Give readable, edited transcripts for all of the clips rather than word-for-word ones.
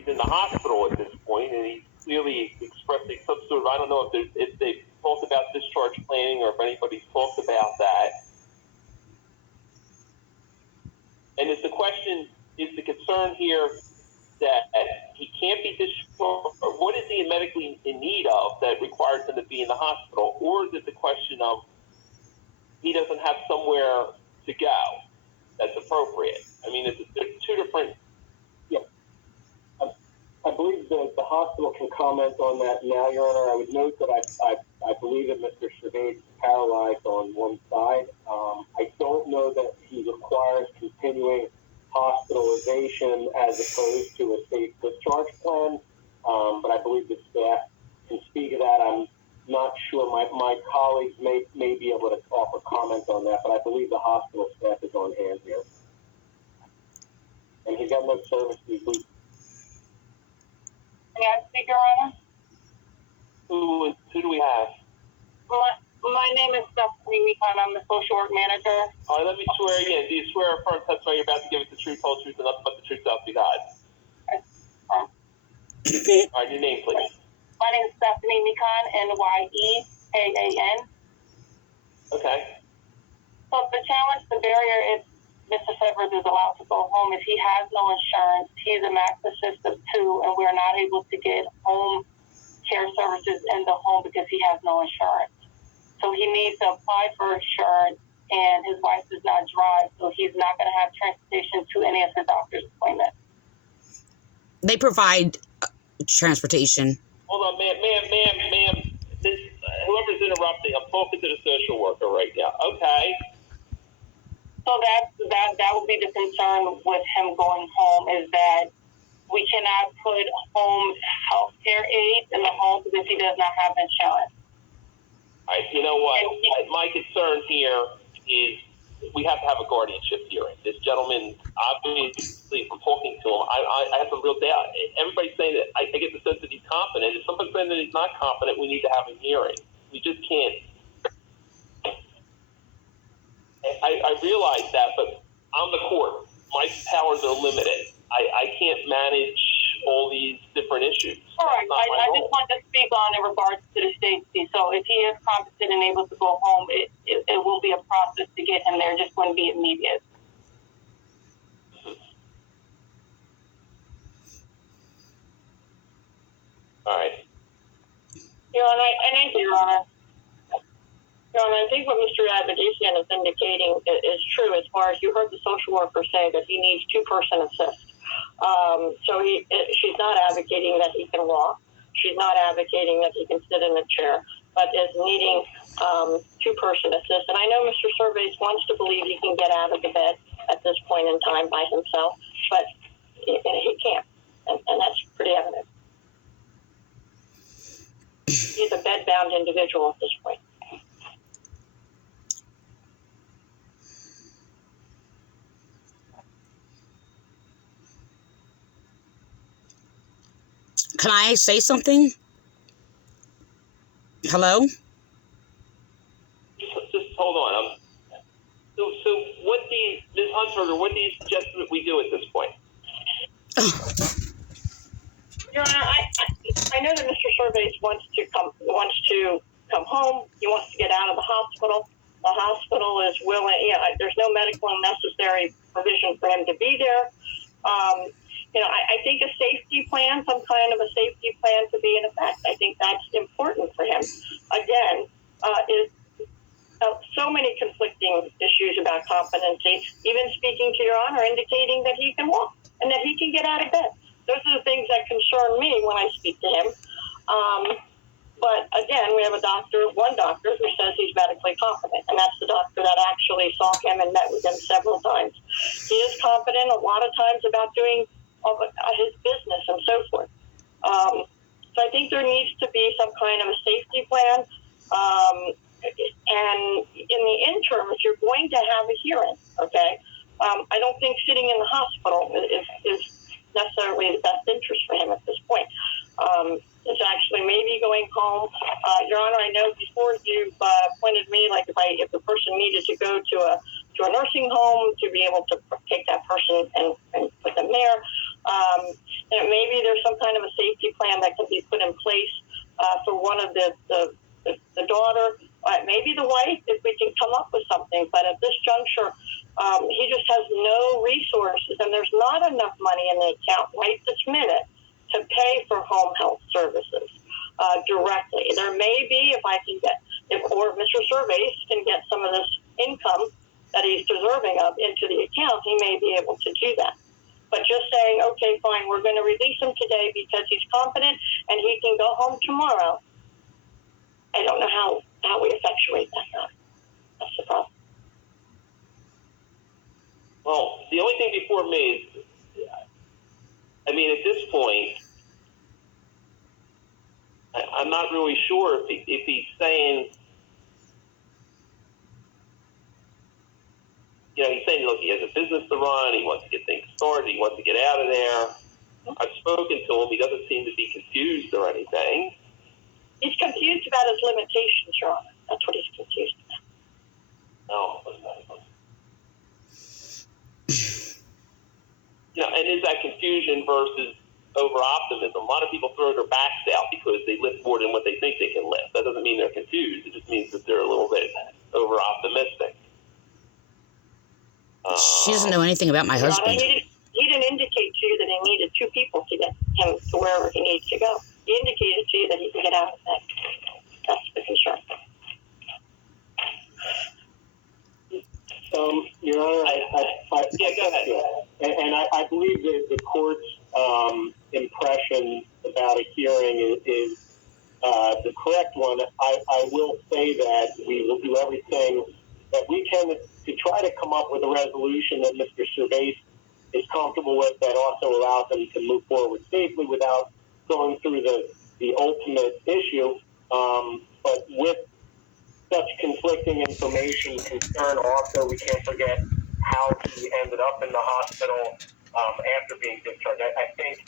he's in the hospital at this point, and he's clearly expressing some sort of, I don't know if they've talked about discharge planning or if anybody's talked about that. And is the concern here that he can't be discharged, or what is he medically in need of that requires him to be in the hospital? Or is it the question of he doesn't have somewhere to go that's appropriate? I mean, there's two different... Yeah. I believe the hospital can comment on that now, Your Honor. I would note that I believe that Mr. Cervais is paralyzed on one side. I don't know that he requires continuing hospitalization as opposed to a safe discharge plan, but I believe the staff can speak to that. I'm not sure. My colleagues may be able to offer comment on that, but I believe the hospital staff is on hand here. And he's got no service. May I speak, Your Honor? Who do we have? My name is Stephanie Meekon. I'm the social work manager. All right, let me swear again. Do you swear or affirm testimony you're about to give us the truth, whole truth, and nothing but the truth, so help you God? All right, your name, please. My name is Stephanie Meekon, N-Y-E-K-A-N. Okay. So the challenge, the barrier is Mr. Severs is allowed to go home. If he has no insurance, he's a max assist of 2, and we're not able to get home care services in the home because he has no insurance. So he needs to apply for insurance, and his wife does not drive, so he's not going to have transportation to any of his doctor's appointments. They provide transportation. Hold on, ma'am. Whoever's interrupting, I'm talking to the social worker right now. Okay. So that would be the concern with him going home, is that we cannot put home health care aides in the home because he does not have insurance. All right, you know what? My concern here is we have to have a guardianship hearing. This gentleman, obviously, from talking to him, I have some real doubt. Everybody's saying that I get the sense that he's competent. If somebody's saying that he's not competent, we need to have a hearing. We just can't. I realize that, but I'm the court. My powers are limited. I can't manage all these different issues. All right, I just want to speak on in regards to the safety. So if he is competent and able to go home, it will be a process to get him there. It just wouldn't be immediate. All right. Your Honor, Your Honor, I think what Mr. Abedisian is indicating is true as far as you heard the social worker say that he needs 2-person assist. So she's not advocating that he can walk. She's not advocating that he can sit in a chair, but is needing 2-person assist. And I know Mr. Cervais wants to believe he can get out of the bed at this point in time by himself, but he can't, and that's pretty evident. He's a bed-bound individual at this point. Can I say something? Hello? Just hold on. So Ms. Huntsberger, what do you suggest that we do at this point? Your Honor, I know that Mr. Cervais wants to come home. He wants to get out of the hospital. The hospital is willing. There's no medical and necessary provision for him to be there. I think a safety plan, some kind of a safety plan to be in effect. I think that's important for him. Again, is so many conflicting issues about competency, even speaking to Your Honor, indicating that he can walk and that he can get out of bed. Those are the things that concern me when I speak to him. But again, we have one doctor who says he's medically competent, and that's the doctor that actually saw him and met with him several times. He is competent a lot of times about doing his business and so forth. So I think there needs to be some kind of a safety plan. And in the interim, if you're going to have a hearing, okay, I don't think sitting in the hospital is necessarily the best interest for him at this point. It's actually maybe going home. Your Honor, I know before you pointed me, like if the person needed to go to a nursing home to be able to take that person and put them there. Maybe there's there's some kind of a safety plan that can be put in place for one of the daughter, maybe the wife, if we can come up with something. But at this juncture, he just has no resources, and there's not enough money in the account right this minute to pay for home health services directly. There may be, or Mr. Surveys can get some of this income that he's deserving of into the account, he may be able to do that. But just saying, okay, fine, we're going to release him today because he's competent and he can go home tomorrow, I don't know how we effectuate that. That's the problem. Well, the only thing before me is, I mean, at this point, I'm not really sure if he's saying, you know, he's saying, look, he has a business to run, he wants to get things started, he wants to get out of there. I've spoken to him, he doesn't seem to be confused or anything. He's confused about his limitations, Your Honor. That's what he's confused about. No. You know, and is that confusion versus over-optimism? A lot of people throw their backs out because they lift more than what they think they can lift. That doesn't mean they're confused. It just means that they're a little bit over-optimistic. She doesn't know anything about my husband. He didn't indicate to you that he needed two people to get him to wherever he needs to go. He indicated to you that he can get out of that. That's the concern. Your Honor, yeah, go ahead. And I believe that the court's impression about a hearing is the correct one. I will say that we will do everything that we can to try to come up with a resolution that Mr. Cervase is comfortable with, that also allows him to move forward safely without going through the ultimate issue. But with such conflicting information, concern also, we can't forget how he ended up in the hospital after being discharged. I think,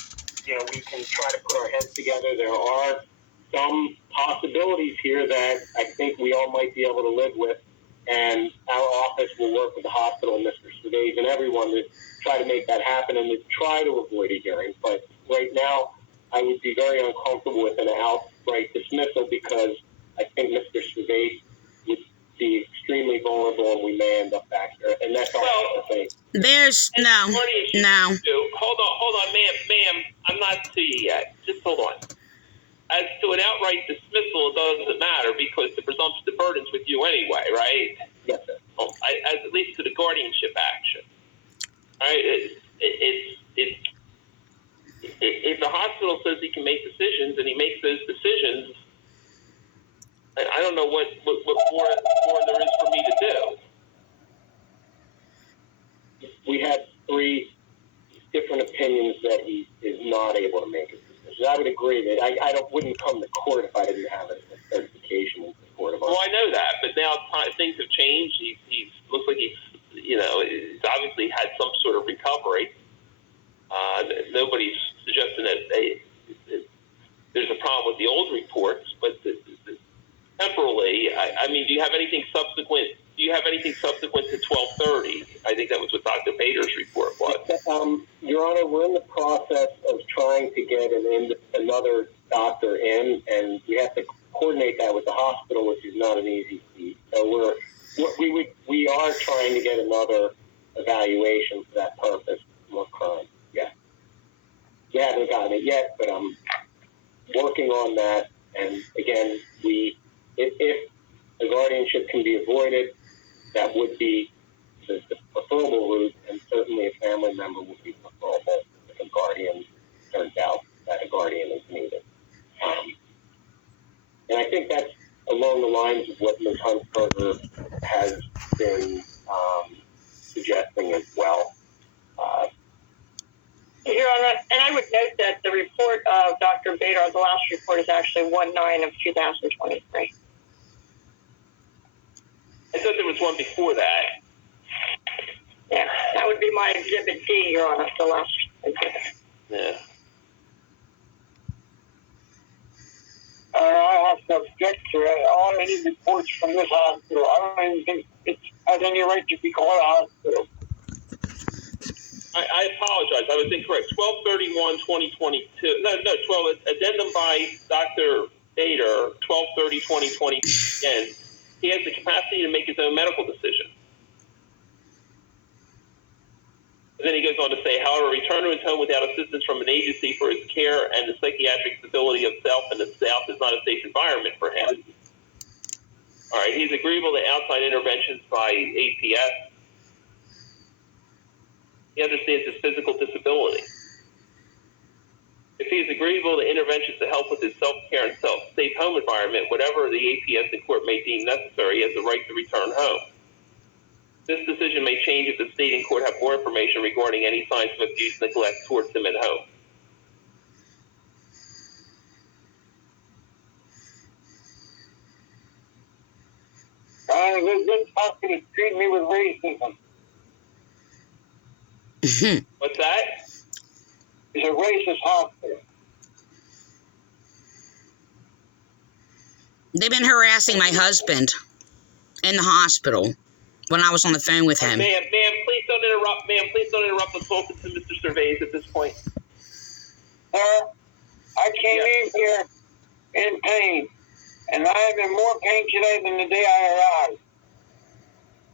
you know, we can try to put our heads together. There are some possibilities here that I think we all might be able to live with, and our office will work with the hospital, Mr. Cervase, and everyone to try to make that happen and to try to avoid a hearing. But right now, I would be very uncomfortable with an outright dismissal because I think Mr. Cervase would be extremely vulnerable and we may end up back there. And that's all I think. There's no. Hold on, ma'am, I'm not to you yet. Just hold on. As to an outright dismissal, it doesn't matter because the presumption, the burden's with you anyway, right? Yes, sir. As at least to the guardianship action, right? If the hospital says he can make decisions and he makes those decisions, I don't know what more there is for me to do. We had 3 different opinions that he is not able to make a decision. I would agree that I wouldn't come to court if I didn't have a certification in support of us. Well, I know that, but now things have changed. He looks like he's obviously had some sort of recovery. Nobody's suggesting that there's a problem with the old reports, but temporally, I mean, do you have anything subsequent? Do you have anything subsequent to 12:30? I think that was what Dr. Bader's report was. Your Honor, we're in the process of trying to get another doctor in, and we have to coordinate that with the hospital, which is not an easy feat. So we are trying to get another evaluation for that purpose. More current, yeah. We haven't gotten it yet, but I'm working on that. And again, if the guardianship can be avoided, that would be the preferable route, and certainly a family member would be preferable if a guardian turns out that a guardian is needed. And I think that's along the lines of what Ms. Huntsberger has been suggesting as well. Your Honor, and I would note that the report of Dr. Bader, the last report, is actually 1/9 of 2023. I thought there was one before that. Yeah, that would be my Exhibit D, Your Honor, the last exhibit. Yeah. I have to object to it. All any reports from this hospital, I don't even think it has any right to be called a hospital. I apologize. I was incorrect. 12/31/2022. No, 12. Addendum by Dr. Bader, 12/30/2020. Again, he has the capacity to make his own medical decision. And then he goes on to say, however, return to his home without assistance from an agency for his care and the psychiatric stability of self and the South is not a safe environment for him. All right, he's agreeable to outside interventions by APS. He understands his physical disability. If he is agreeable to interventions to help with his self-care and safe home environment, whatever the APS and court may deem necessary, he has the right to return home. This decision may change if the state and court have more information regarding any signs of abuse and neglect towards him at home. This hospital is treating me with racism. What's that? It's a racist hospital. They've been harassing my husband in the hospital when I was on the phone with him. Ma'am, please don't interrupt. Ma'am, please don't interrupt. I'm talking to Mr. Gervais at this point. Sir, I came in here in pain, and I am in more pain today than the day I arrived.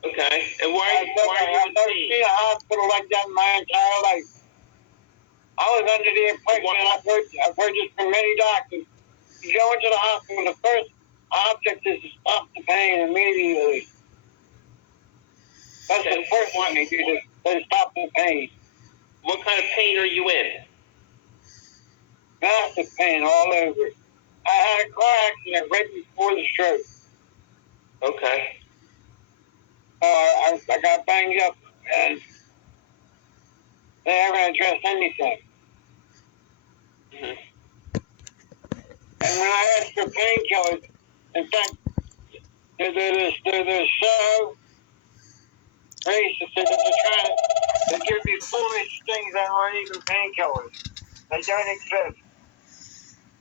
Okay. And why are you I've never seen a hospital like that in my entire life. I was under the impression, and I've heard this from many doctors, you go into the hospital, the first object is to stop the pain immediately. That's the first one they do, to stop the pain. What kind of pain are you in? Massive pain all over. I had a car accident right before the stroke. Okay. I got banged up, and they haven't addressed anything. Mm-hmm. And when I asked for painkillers, in fact, they're so racist that they give me foolish things that aren't even painkillers. They don't exist.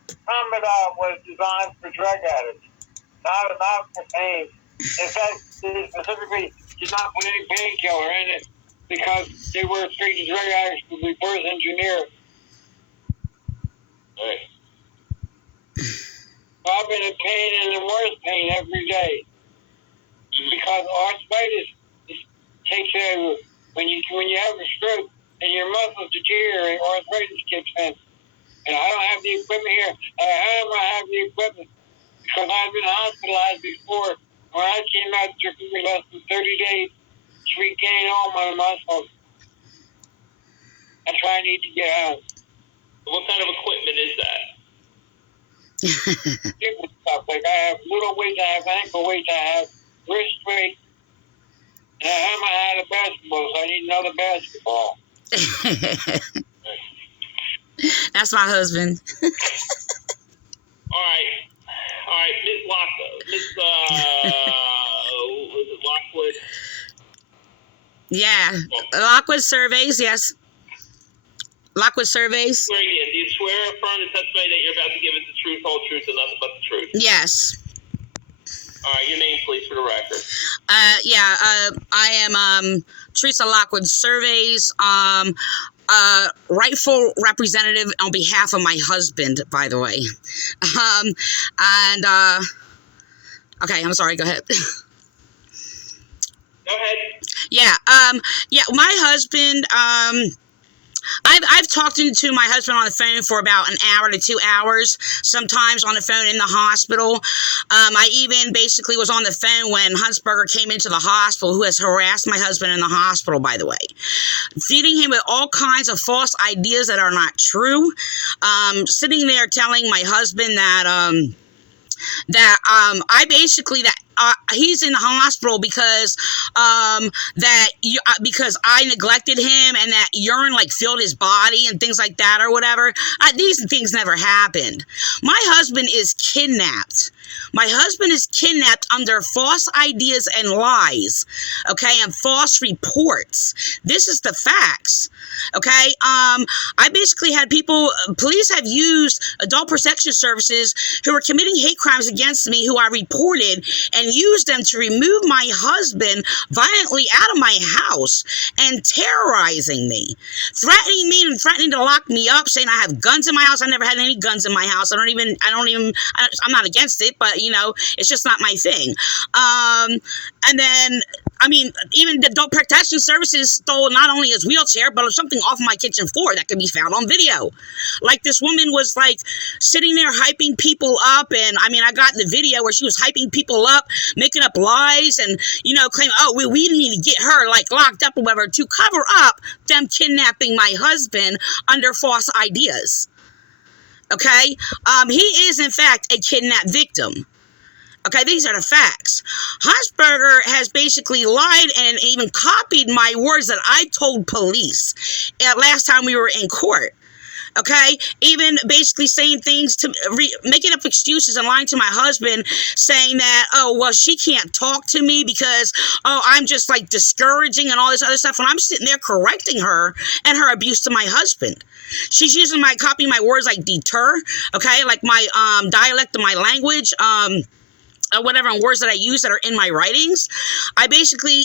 Tramadol was designed for drug addicts, not for pain. In fact, they specifically did not put any painkiller in it because they were afraid the drug addicts would reverse engineer it. All right. So I've been in pain and in worse pain every day because arthritis takes over. When you have a stroke and your muscles deteriorate, arthritis kicks in. And I don't have the equipment here. How am I have the equipment? Because I've been hospitalized before. When I came out, it took me less than 30 days to regain all my muscles. That's why I need to get out. What kind of equipment is that? Stupid stuff. Like I have little weights, I have ankle weights, I have wrist weights. And I haven't had a basketball, so I need another basketball. That's my husband. All right, Miss was it Lockwood? Yeah. Lockwood Surveys, yes. Lockwood Surveys. Swear again. Do you swear or affirm the testimony that you're about to give us the truth, whole truth, and nothing but the truth? Yes. All right, your name, please, for the record. I am Teresa Lockwood Surveys, rightful representative on behalf of my husband, by the way. Okay, I'm sorry, go ahead. Go ahead. Yeah, my husband, I've talked to my husband on the phone for about an hour to 2 hours, sometimes on the phone in the hospital. I even basically was on the phone when Huntsberger came into the hospital, who has harassed my husband in the hospital, by the way, feeding him with all kinds of false ideas that are not true, sitting there telling my husband that he's in the hospital because because I neglected him and that urine filled his body and things like that or whatever. These things never happened. My husband is kidnapped. My husband is kidnapped under false ideas and lies, okay, and false reports. This is the facts, okay? I basically had police have used adult protection services who were committing hate crimes against me, who I reported, and and used them to remove my husband violently out of my house and terrorizing me, threatening me and threatening to lock me up, saying I have guns in my house. I never had any guns in my house. I'm not against it, but it's just not my thing. And then, even the adult protection services stole not only his wheelchair, but something off my kitchen floor that could be found on video. Like, this woman was like sitting there hyping people up, and I got the video where she was hyping people up, making up lies, and claiming, oh, we need to get her like locked up or whatever to cover up them kidnapping my husband under false ideas. Okay, he is in fact a kidnapped victim. Okay, these are the facts. Huntsberger has basically lied and even copied my words that I told police last time we were in court. Okay, even basically saying things making up excuses and lying to my husband, saying that, oh, well, she can't talk to me because, oh, I'm just like discouraging and all this other stuff. When I'm sitting there correcting her and her abuse to my husband, she's using copying my words like deter, okay, like my dialect of my language, whatever words that I use that are in my writings.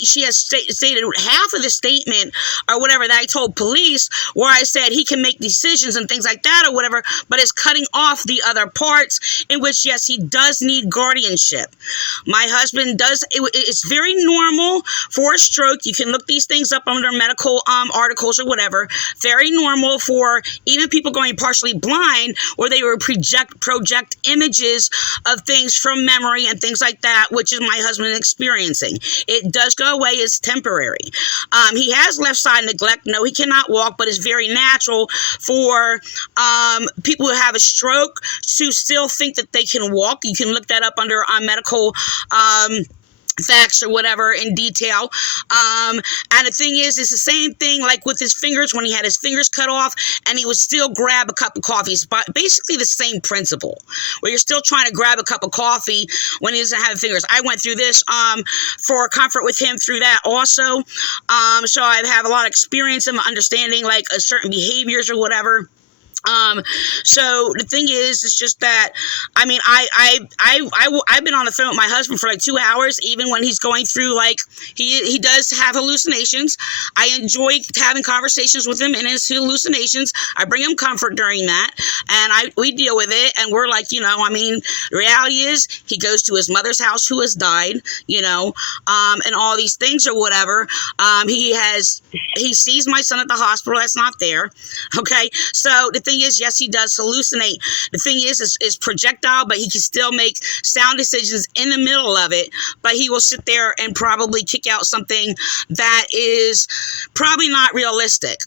She has stated half of the statement or whatever that I told police, where I said he can make decisions and things like that or whatever, but it's cutting off the other parts in which, yes, he does need guardianship. My husband does. It's very normal for a stroke. You can look these things up under medical articles or whatever. Very normal for even people going partially blind, where they will project images of things from memory and things like that, which is my husband experiencing. It does go away. It's temporary. He has left side neglect. No, he cannot walk, but it's very natural for people who have a stroke to still think that they can walk. You can look that up under medical facts or whatever in detail. And the thing is, it's the same thing like with his fingers, when he had his fingers cut off and he would still grab a cup of coffee. It's basically the same principle, where you're still trying to grab a cup of coffee when he doesn't have fingers. I went through this for comfort with him through that also. So I have a lot of experience in understanding like certain behaviors or whatever. So the thing is, it's just that, I've been on the phone with my husband for like 2 hours, even when he's going through, like, he does have hallucinations. I enjoy having conversations with him in his hallucinations. I bring him comfort during that, and we deal with it, and we're like, the reality is, he goes to his mother's house who has died, and all these things or whatever. He sees my son at the hospital that's not there. Okay, so the thing is, yes, he does hallucinate. The thing is projectile, but he can still make sound decisions in the middle of it, but he will sit there and probably kick out something that is probably not realistic.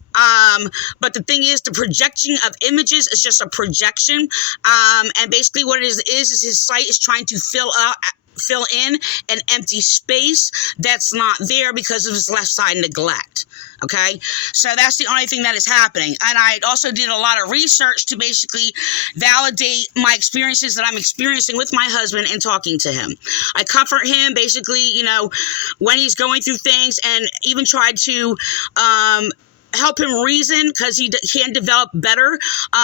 But the thing is, the projection of images is just a projection, and basically what it is his sight is trying to fill in an empty space that's not there because of his left side neglect. Okay, so that's the only thing that is happening. And I also did a lot of research to basically validate my experiences that I'm experiencing with my husband and talking to him. I comfort him basically, when he's going through things, and even tried to help him reason, because he can develop better.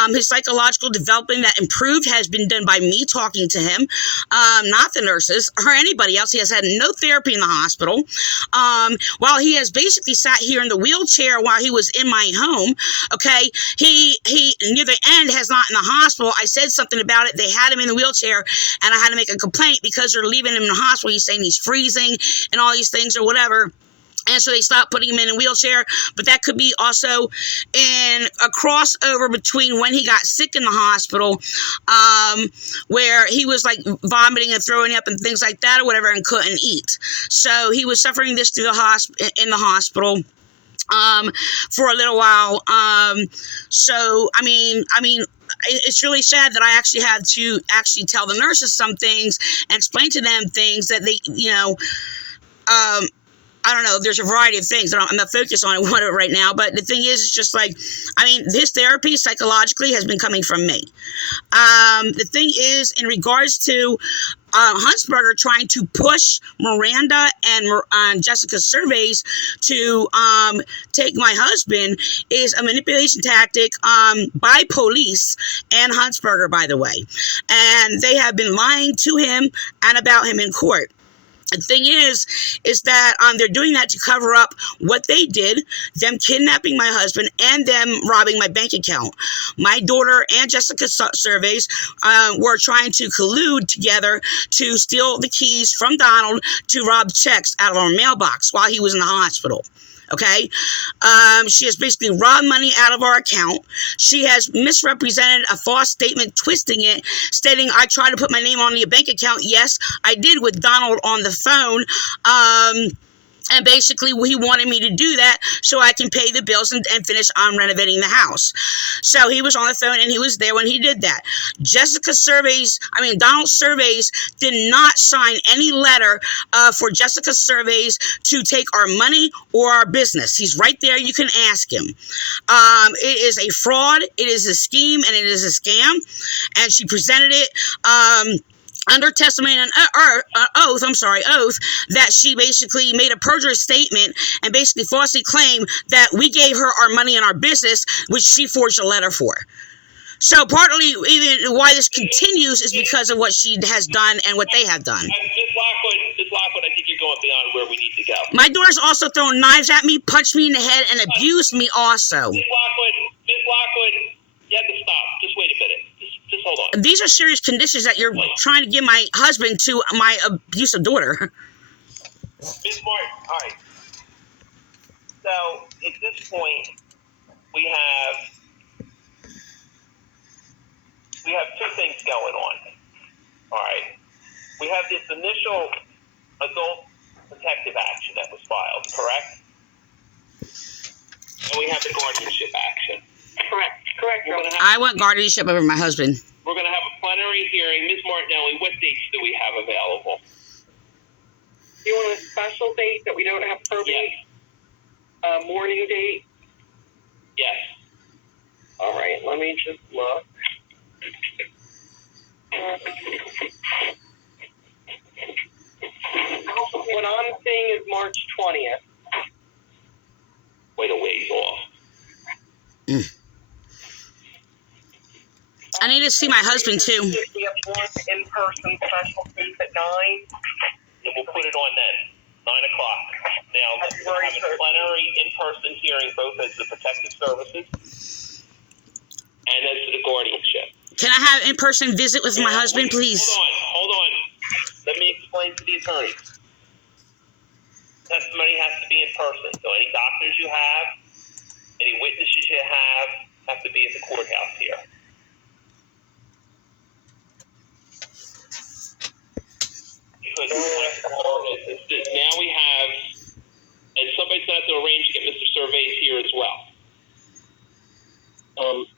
His psychological development that improved has been done by me talking to him, not the nurses or anybody else. He has had no therapy in the hospital. While he has basically sat here in the wheelchair while he was in my home, okay, he near the end has not in the hospital. I said something about it. They had him in the wheelchair, and I had to make a complaint because they're leaving him in the hospital. He's saying he's freezing and all these things or whatever. And so they stopped putting him in a wheelchair. But that could be also in a crossover between when he got sick in the hospital, where he was like vomiting and throwing up and things like that or whatever, and couldn't eat. So he was suffering this through in the hospital for a little while. So, it's really sad that I actually had to tell the nurses some things and explain to them things that they, I don't know, there's a variety of things. I'm not focused on it right now, but the thing is, it's just like, his therapy psychologically has been coming from me. The thing is, in regards to Huntsberger trying to push Miranda and Jessica Surveys to take my husband is a manipulation tactic by police and Huntsberger, by the way. And they have been lying to him and about him in court. The thing is that they're doing that to cover up what they did, them kidnapping my husband and them robbing my bank account. My daughter and Jessica Surveys were trying to collude together to steal the keys from Donald to rob checks out of our mailbox while he was in the hospital. Okay, she has basically robbed money out of our account. She has misrepresented a false statement, twisting it, stating I tried to put my name on your bank account. Yes, I did with Donald on the phone. And basically, he wanted me to do that so I can pay the bills and finish on renovating the house. So he was on the phone and he was there when he did that. Donald Surveys did not sign any letter for Jessica Surveys to take our money or our business. He's right there. You can ask him. It is a fraud. It is a scheme and it is a scam. And she presented it. Under testimony and oath, that she basically made a perjury statement and basically falsely claimed that we gave her our money and our business, which she forged a letter for. So partly even why this continues is because of what she has done and what they have done. Ms. Lockwood, I think you're going beyond where we need to go. My daughter's also thrown knives at me, punched me in the head, and abused me also. Ms. Lockwood, you have to stop. Just wait a minute. Just hold on. These are serious conditions that you're trying to give my husband to my abusive daughter. Ms. Martin, all right. So, at this point, we have two things going on. All right. We have this initial adult protective action that was filed, correct? And we have the guardianship action. Correct. I want guardianship over my husband. We're going to have a plenary hearing. Ms. Martinelli, what dates do we have available? You want a special date that we don't have probate? Yes. Morning date? Yes. All right, let me just look. What I'm seeing is March 20th. Wait a ways off. I need to see my husband too. We have one in-person special case at 9. And we'll put it on then, 9 o'clock. Now, let's have a plenary in-person hearing both as the protective services and as the guardianship. Can I have an in-person visit with my husband, please? Hold on. Let me explain to the attorney. Testimony has to be in person. So any doctors you have, any witnesses you have to be at the courthouse here. Because now we have, and somebody's going to have to arrange to get Mr. Surveys here as well.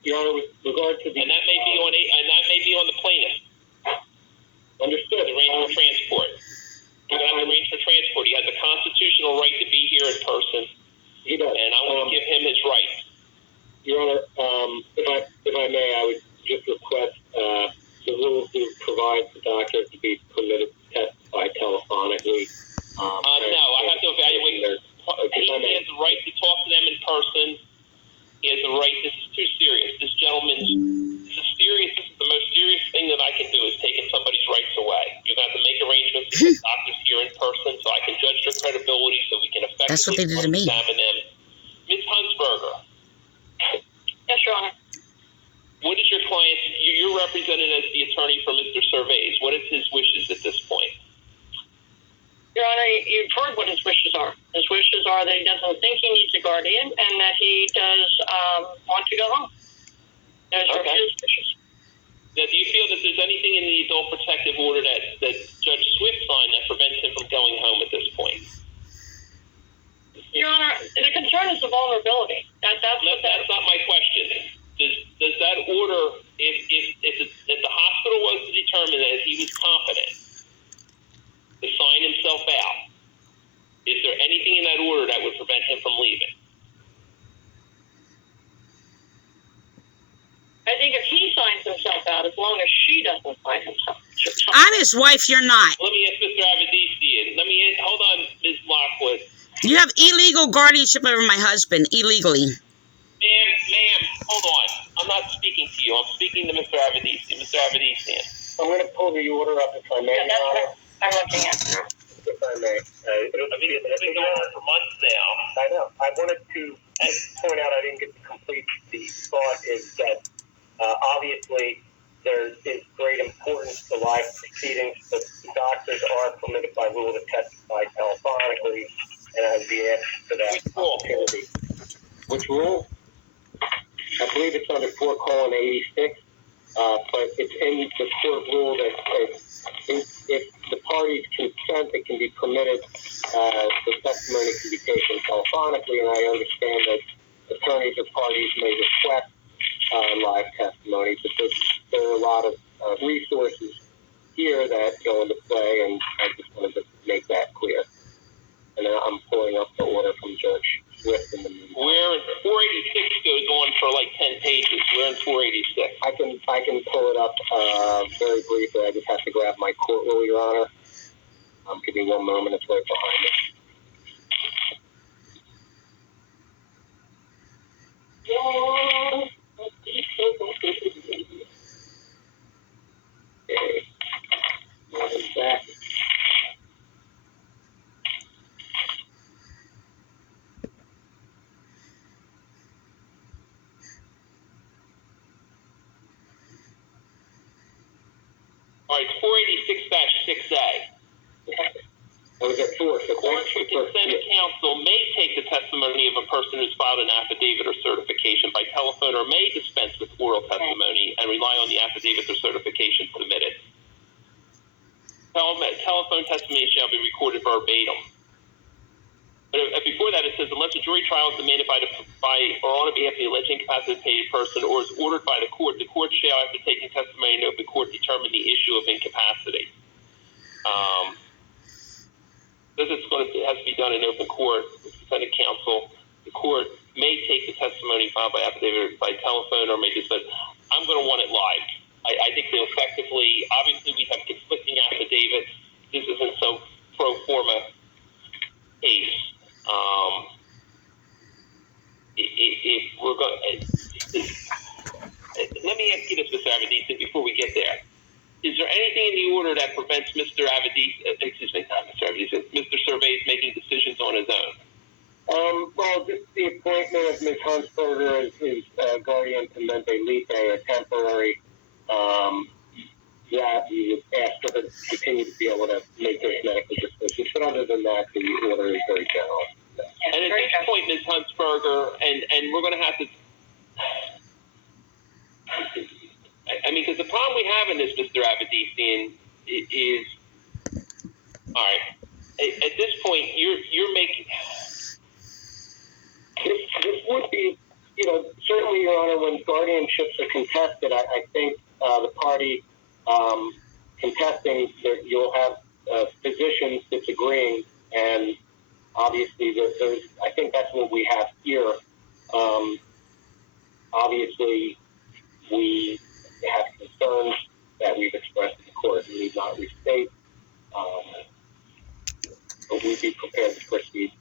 Your Honor, with regard to the... And that may be on the plaintiff. Understood. Arrange for transport. We're going to have to arrange for transport. He has a constitutional right to be here in person. He does. And I want to give him his right. Your Honor, if I may, I would just request the rules to provide the doctor to be permitted to testify telephonically. No, I have to evaluate. He has the right to talk to them in person. He has the right. This is too serious. This gentleman, this is serious. This is the most serious thing that I can do is taking somebody's rights away. You're going to have to make arrangements to get doctors here in person so I can judge their credibility so we can effectively That's what they did to me. examine them. Ms. Hunsberger. Yes, Your Honor. What is your client? You're represented as the attorney for Mr. Surveys. What is his wishes at this point? Your Honor, you've heard what his wishes are. His wishes are that he doesn't think he needs a guardian and that he does want to go home. Those are his wishes. Now, do you feel that there's anything in the adult protective order that Judge Swift signed that prevents him from going home at this point? Your Honor, the concern is the vulnerability. That's not my question. Does that order, if the hospital was to determine that he was competent to sign himself out, is there anything in that order that would prevent him from leaving? I think if he signs himself out, as long as she doesn't sign himself. I'm his wife, you're not. Let me ask Mr. Avedisian. Hold on, Ms. Lockwood. You have illegal guardianship over my husband, illegally. Ma'am, hold on. I'm not speaking to you. I'm speaking to Mr. Avedisian. Mr. Avedisian. I'm going to pull the order up if I may, Your Honor. I'm looking at it. if I may. It's been going on for months now. I know. I wanted to point out, I didn't get to complete the thought, is that obviously there is great importance to live proceedings, but the doctors are permitted by rule to testify telephonically, and I'd be asked for that opportunity. Which rule? I believe it's under 4:86, but it's in the court rule that if the parties consent, it can be permitted, the testimony can be taken telephonically, and I understand that attorneys or parties may request live testimony, but there are a lot of resources here that go into play, and I just wanted to make that clear. And I'm pulling up the order from Judge Swift in the meeting. Where 486 goes on for like 10 pages. We're in 486. I can pull it up very briefly. I just have to grab my court rule, Your Honor. Give me one moment. It's right behind me. Okay. What is that? All right, 486-6A. I was at 4, so Court with consent of counsel may take the testimony of a person who's filed an affidavit or certification by telephone, or may dispense with oral testimony and rely on the affidavit or certification submitted. Telephone testimony shall be recorded verbatim. But before that, it says, unless a jury trial is demanded by or on behalf of the alleged incapacitated person, or is ordered by the court shall, after taking testimony in open court, determine the issue of incapacity. This is has to be done in open court with consent of counsel. The court may take the testimony filed by affidavit by telephone, or may just, but I'm going to want it live. I think they effectively, obviously we have conflicting affidavits. This isn't so pro forma case. If we're going, let me ask you this, Mr. Avedis, before we get there. Is there anything in the order that prevents Mr. Avedis, Mr. Surveys making decisions on his own? Well, just the appointment of Ms. Huntsberger as his guardian convente lite, a temporary, that we would ask her to continue to be able to make those medical decisions. But other than that, the order is very general. And at this point, Ms. Huntsberger, and we're going to have to, I mean, because the problem we have in this, Mr. Avedisian, is, all right, at this point, you're making... This would be, certainly, Your Honor, when guardianships are contested, I think the party contesting, you'll have physicians disagreeing, and obviously, I think that's what we have here. Obviously, we have concerns that we've expressed in court. We need not restate, but we'd be prepared to proceed.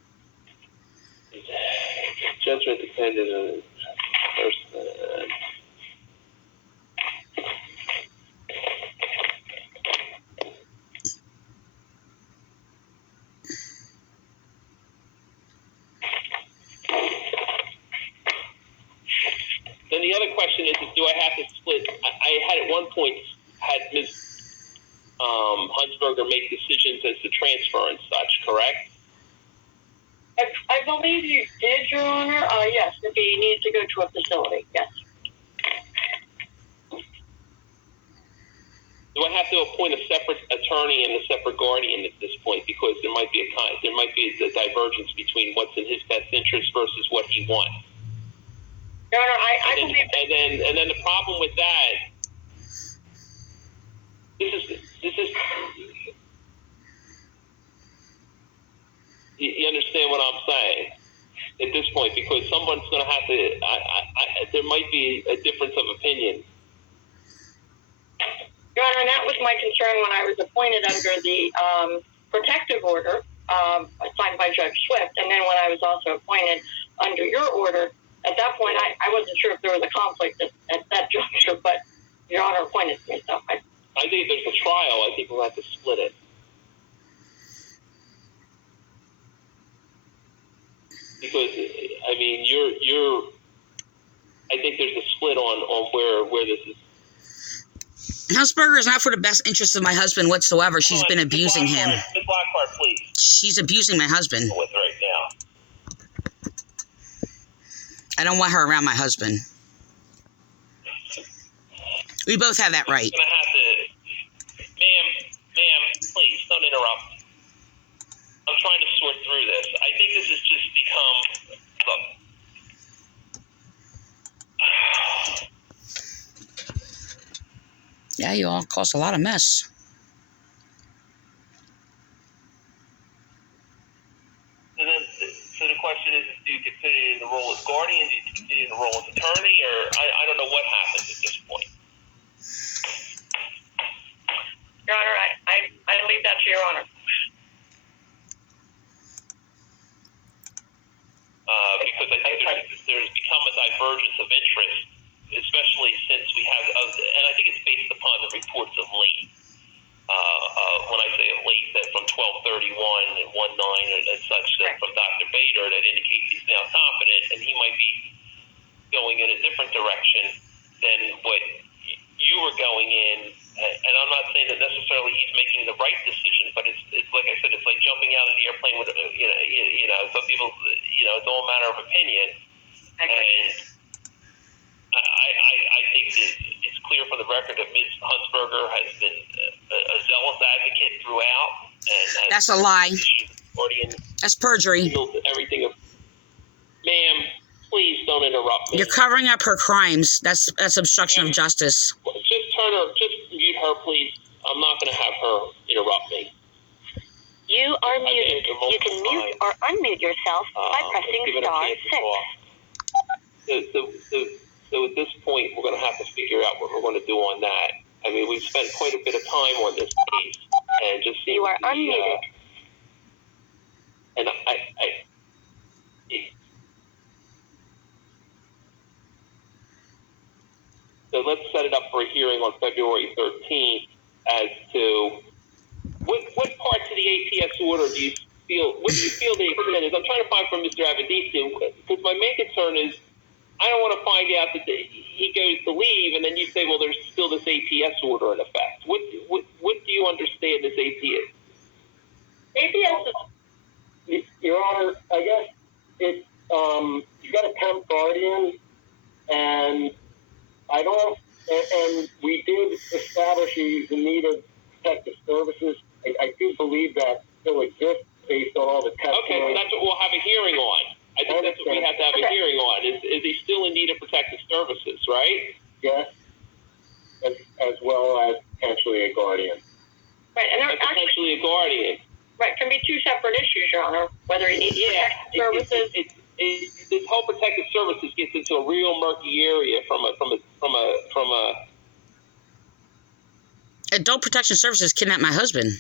Judgment dependent on first. Then the other question is do I have to split? I had at one point had Ms. Huntsberger make decisions as to transfer and such, correct? I believe you did, Your Honor. Yes, if he needs to go to a facility, yes. Do I have to appoint a separate attorney and a separate guardian at this point, because there might be a divergence between what's in his best interest versus what he wants? Your Honor, I believe. And then the problem with that, this is. You understand what I'm saying at this point, because someone's going to have to. There might be a difference of opinion. Your Honor, and that was my concern when I was appointed under the protective order signed by Judge Swift, and then when I was also appointed under your order. At that point, I wasn't sure if there was a conflict at that juncture, but Your Honor appointed me, so I think if there's a trial, I think we'll have to split it. Because, I mean, I think there's a split on where this is. Houseburger is not for the best interest of my husband whatsoever. She's been abusing him. Ms. Lockhart, please. She's abusing my husband. With right now. I don't want her around my husband. We both have that right. I'm gonna have to, ma'am, please don't interrupt. I'm trying to sort through this. I think this has just become, look. Yeah, you all caused a lot of mess. So the question is, do you continue in the role as guardian? Do you continue in the role as attorney? Or I don't know what happens at this point. Your Honor, I leave that to Your Honor. Because I think there's become a divergence of interest, especially since we have, and I think it's based upon the reports of late. When I say of late, that from 12/31 and 1/9 and such, that from Dr. Bader, that indicates he's now competent, and he might be going in a different direction than what you were going in. And I'm not saying that necessarily he's making the right decision, but it's like I said, it's like jumping out of the airplane with, some people, it's all a matter of opinion. And I think that it's clear from the record that Ms. Huntsberger has been a zealous advocate throughout. And that's a lie. That's perjury. Everything. Ma'am, please don't interrupt me. You're covering up her crimes. That's obstruction of justice. Just mute her, please. I'm not going to have her interrupt me. You are muted. You can mute or unmute yourself by pressing *6. So at this point, we're going to have to figure out what we're going to do on that. I mean, we've spent quite a bit of time on this case, and just seems you are unmuted. And so let's set it up for a hearing on February 13th as to what parts of the APS order do you feel the extent is? I'm trying to find from Mr. Avedisi, because my main concern is I don't want to find out that he goes to leave and then you say, well, there's still this APS order in effect. What do you understand this APS? APS, Your Honor, I guess it's you've got a temp guardian, and and we did establish the need of protective services. I do believe that still exists based on all the testimony. Okay, so that's what we'll have a hearing on. I think that's what we have to have a hearing on. Is he still in need of protective services, right? Yes, as well as potentially a guardian. Right, and potentially a guardian. Right, can be two separate issues, Your Honor. Whether he needs protective services. This whole protective services gets into a real murky area from a. Adult Protection Services kidnapped my husband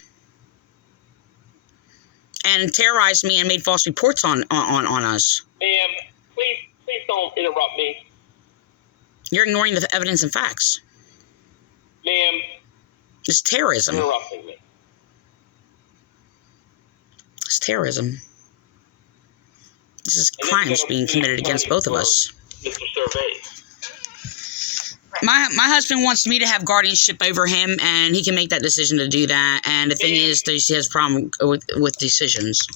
and terrorized me and made false reports on us. Ma'am, please don't interrupt me. You're ignoring the evidence and facts. Ma'am, it's terrorism. Interrupting me. It's terrorism. This is crimes being committed against both of us. Mr. Survey. My husband wants me to have guardianship over him, and he can make that decision to do that. And the thing is, that he has a problem with decisions.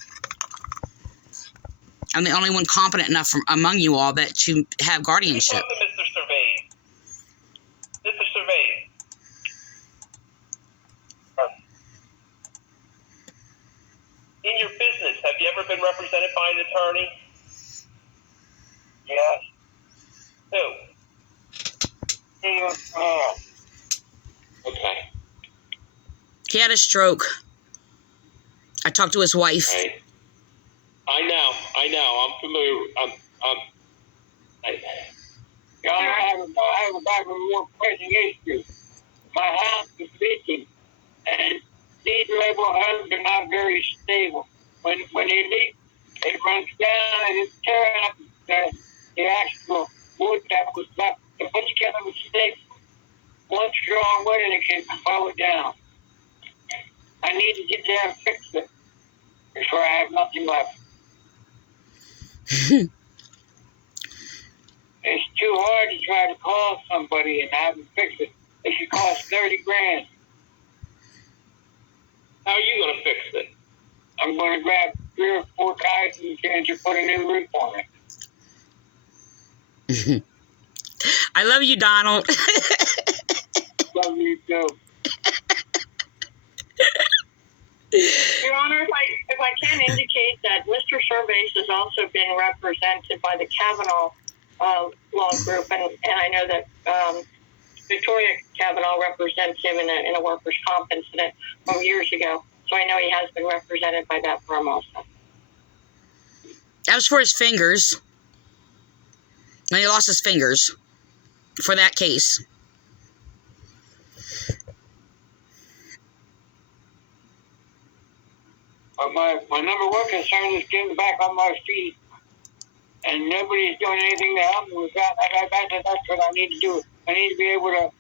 I'm the only one competent enough among you all that to have guardianship. Mr. Survey. Mr. Survey. In your business, have you ever been represented by an attorney? Yes. Who? Okay. He had a stroke. I talked to his wife. Right. I know. I'm familiar. I have a more pressing issue. My house is leaking, and these label homes are not very stable. When they leak, it runs down and it's tearing up the actual wood that was left to put together with stakes. One strong wind and it can fall down. I need to get there and fix it before I have nothing left. It's too hard to try to call somebody and have them fix it. It should cost $30,000. How are you going to fix it? I'm going to grab 3 or 4 guys and to put a new roof on it. I love you, Donald. Love you too. Your Honor, if I can indicate that Mr. Surveys has also been represented by the Kavanaugh law group, and I know that Victoria Kavanaugh represents him in a workers' comp incident from years ago. So I know he has been represented by that firm also. That was for his fingers. And he lost his fingers for that case. But my number one concern is getting back on my feet. And nobody's doing anything to help me with that. That's what I need to do. I need to be able to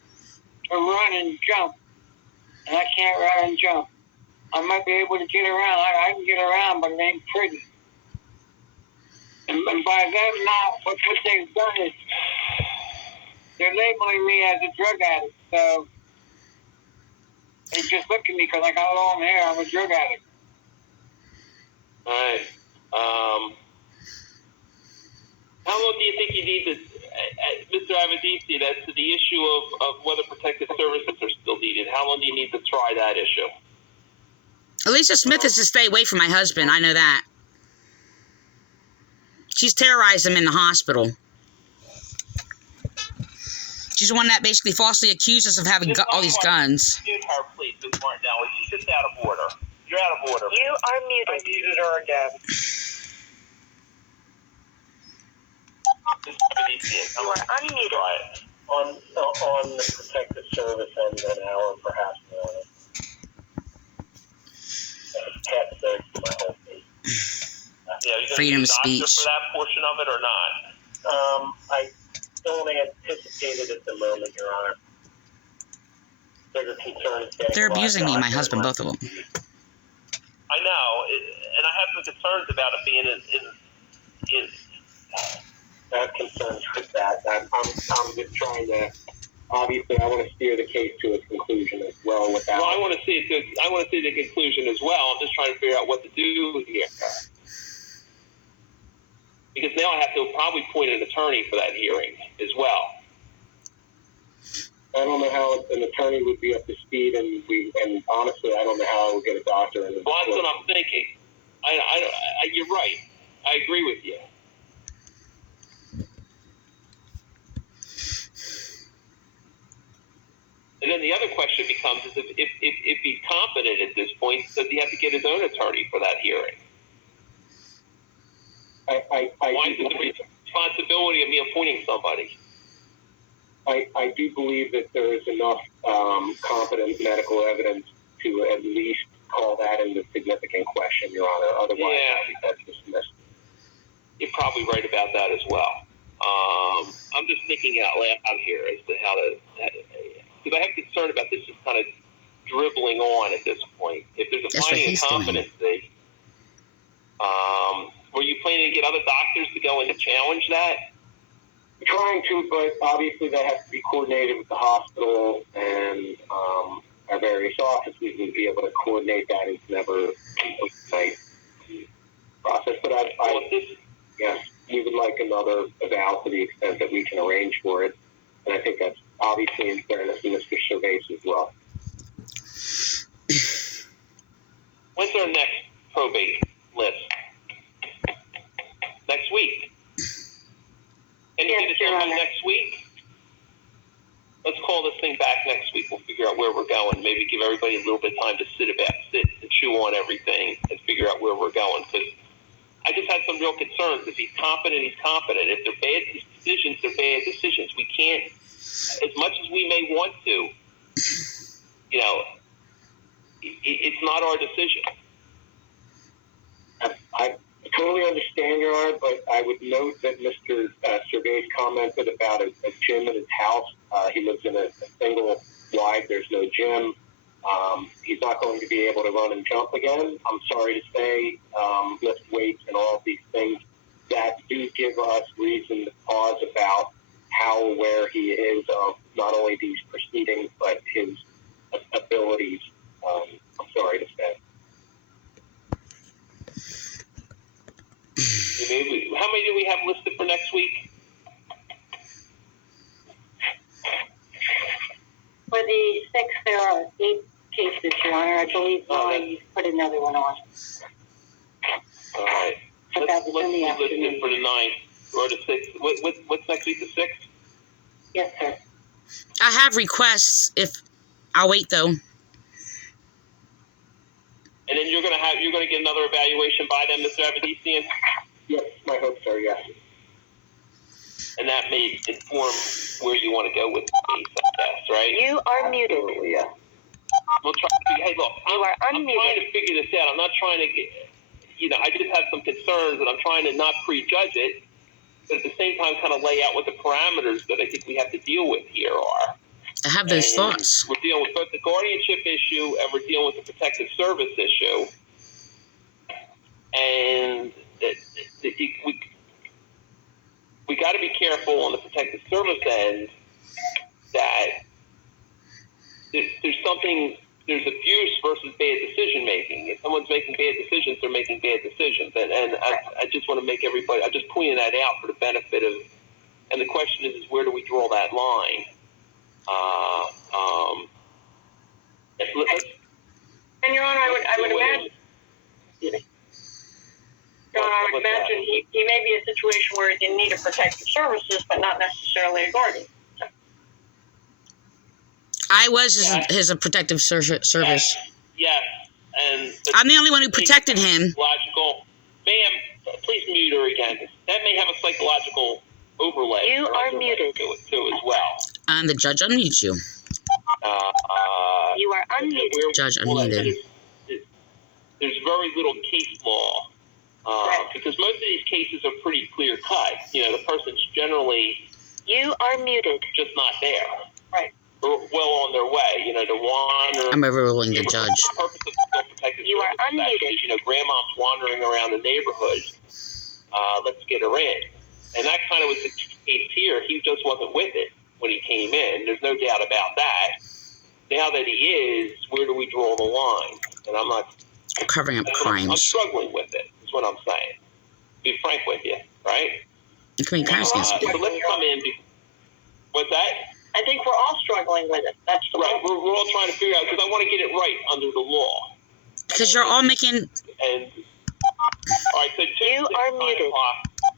run and jump. And I can't run and jump. I might be able to get around. I can get around, but it ain't pretty. And by them now, what they've done is they're labeling me as a drug addict. So they just look at me because I got long hair. I'm a drug addict. All right. How long do you think you need to, Mr. Avedisi, that's the issue of whether protective services are still needed? How long do you need to try that issue? Lisa Smith is to stay away from my husband. I know that. She's terrorized him in the hospital. She's the one that basically falsely accused us of having all these guns. Mute her, please, Ms. Martinelli. She's just out of order. You're out of order. You are muted. I muted her again. You are unmuted. Right. On the protective service end, an hour perhaps more. Freedom of speech. For that portion of it or not? I don't anticipate it at the moment, Your Honor. Bigger concern is getting They're abusing me, my husband, both of them. I know, and I have some concerns about it being in I have concerns with that. I'm just trying to. Obviously, I want to steer the case to a conclusion as well. Without. Well, I want to see the conclusion as well. I'm just trying to figure out what to do here. Because now I have to probably appoint an attorney for that hearing as well. I don't know how an attorney would be up to speed, and honestly, I don't know how I would get a doctor in the. Well, that's what I'm thinking. You're right. I agree with you. And then the other question becomes: is if he's competent at this point, does he have to get his own attorney for that hearing? Why is it the responsibility of me appointing somebody? I do believe that there is enough competent medical evidence to at least call that into significant question, Your Honor. Otherwise, I think that's dismissed. You're probably right about that as well. I'm just thinking out loud here as to how to, because I have concern about this just kind of dribbling on at this point. If there's a finding of competency, were you planning to get other doctors to go in and challenge that? Trying to, but obviously that has to be coordinated with the hospital and our various offices would be able to coordinate that. It's never a nice process, but yes, we would like another eval to the extent that we can arrange for it, and I think that's obviously in fairness to Mr. Cervais as well. When's our next probate list? Next week. Can you get it done next week? Let's call this thing back next week. We'll figure out where we're going. Maybe give everybody a little bit of time to sit and chew on everything and figure out where we're going. Because I just had some real concerns. If he's competent, he's competent. If they're bad decisions, they're bad decisions. We can't, as much as we may want to, it's not our decision. I totally understand, Your Honor, but I would note that Mr. Cervais commented about a gym in his house. He lives in a single wide. There's no gym. He's not going to be able to run and jump again. I'm sorry to say, lift weights and all of these things that do give us reason to pause about how aware he is of not only these proceedings, but his abilities, I'm sorry to say. How many do we have listed for next week? For the 6th, there are 8 cases, Your Honor. I believe you put another one on. All right. But that was in the Let's list afternoon. it for the 9th or the 6th. What's next week, the 6th? Yes, sir. I have requests. If I'll wait though. And then you're gonna get another evaluation by them, Mr. Avedisian? Yes, my hopes are yes. And that may inform where you want to go with the case, I guess, right? You are muted. Absolutely, yes. We'll try to figure, hey, look, You are I'm unmuted. trying to figure this out. I'm not trying to get, I just have some concerns, and I'm trying to not prejudge it, but at the same time kind of lay out what the parameters that I think we have to deal with here are. I have those And thoughts. we're dealing with both the guardianship issue and we're dealing with the protective service issue. And we got to be careful on the protective service end that there's abuse versus bad decision making. If someone's making bad decisions, they're making bad decisions. And I just want to make everybody, I'm just pointing that out for the benefit of, and the question is where do we draw that line? And Your Honor, I would imagine, Your Honor, I would imagine he may be a situation where he need a protective services, but not necessarily a guardian. I was his protective service. Yes. And I'm the only one who protected him. Logical. Ma'am, please mute her again. That may have a psychological overlay. You are muted. To it too as well. And the judge unmutes you. You are unmuted. Judge unmuted. There's very little case law because most of these cases are pretty clear cut. The person's generally You are muted. just not there. Right. Or well on their way, to wander. I'm overruling the judge. The purpose of the protective You are service unmuted. is, grandma's wandering around the neighborhood. Let's get her in. And that kind of was the case here. He just wasn't with it when he came in. There's no doubt about that. Now that he is, where do we draw the line? And I'm not Covering up I'm crimes. struggling with it, is what I'm saying. Be frank with you, right? You commit crimes against So people. let's come in. What's that? I think we're all struggling with it. That's the Right. problem. We're all trying to figure out, because I want to get it right under the law. Because you're all making... And, all right, so You are muted.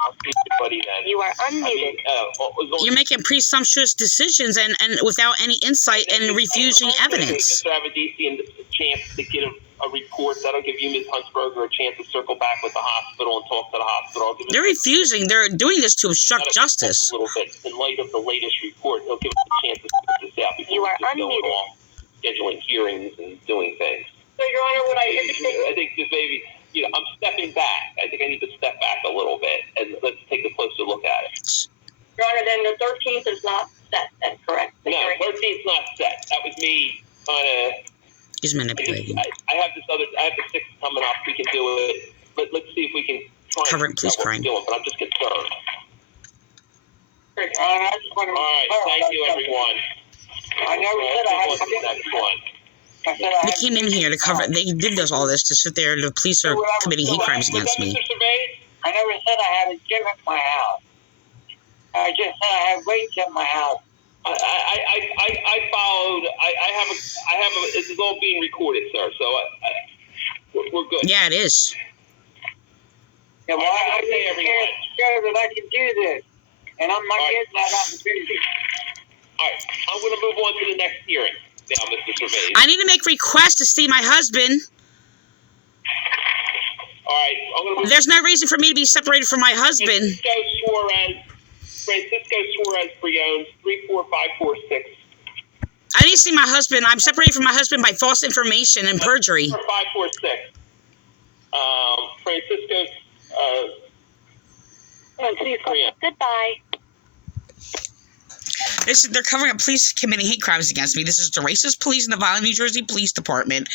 I'll see everybody then. You are unmuted. You're making presumptuous decisions and without any insight and refusing evidence. Mr. Avedisian a chance to get a report. That'll give you, Ms. Huntsberger, a chance to circle back with the hospital and talk to the hospital. They're refusing. They're doing this to obstruct justice. A little bit in light of the latest report. He'll give us a chance to sort this out before You are we just go unmuted. along scheduling hearings and doing things. So, Your Honor, what I indicate, I think just maybe, I'm stepping back. I think I need to step back a little bit and let's take a closer look at it. Your Honor, then the 13th is not set, then, correct? No, 13th's not set. That was me kind of. He's manipulating. I have the 6th coming up. We can do it. Let's see if we can try Cover and it, please, figure out what crime. we're doing, but I'm just concerned. I just want to All right, thank you, everyone. I never said I had What's the next one? I said I They had came in here to cover... They did all this to sit there. The police are committing hate crimes Was against that me. Mr. Cervais? I never said I had a gym at my house. I just said I had weights at my house. I followed. I have a. This is all being recorded, sir. So we're good. Yeah, it is. Yeah, well, I I say just everyone. scared that I can do this, and I'm not All right. getting that opportunity. All right, I'm going to move on to the next hearing now, Mr. Cervais. I need to make requests to see my husband. All right, I'm going to move. There's no reason for me to be separated from my husband. Francisco Suarez Briones, 34546. I need to see my husband. I'm separated from my husband by false information and perjury. 546. Francisco. Goodbye. They're covering up police committing hate crimes against me. This is the racist police and the violent New Jersey Police Department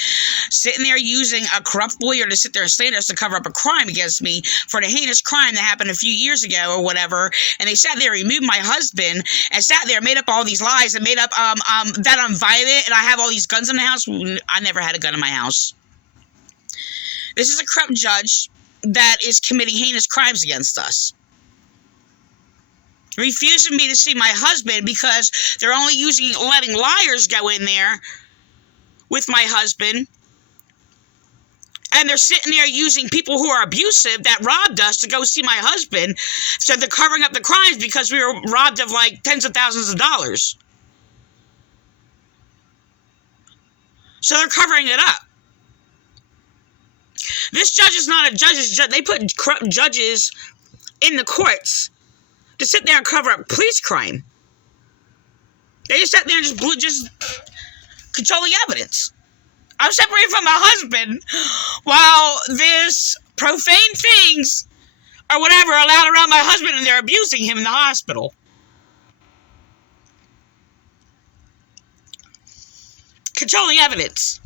sitting there using a corrupt lawyer to sit there and slander us to cover up a crime against me for the heinous crime that happened a few years ago or whatever. And they sat there, removed my husband, and sat there, made up all these lies, and made up that I'm violent and I have all these guns in the house. I never had a gun in my house. This is a corrupt judge that is committing heinous crimes against us. Refusing me to see my husband because they're only letting liars go in there with my husband. And they're sitting there using people who are abusive that robbed us to go see my husband. So they're covering up the crimes because we were robbed of like tens of thousands of dollars. So they're covering it up. This judge is not a judge's judge. They put corrupt judges in the courts to sit there and cover up police crime. They just sat there and just control the evidence. I'm separated from my husband while this profane things or whatever are allowed around my husband and they're abusing him in the hospital. Controlling evidence.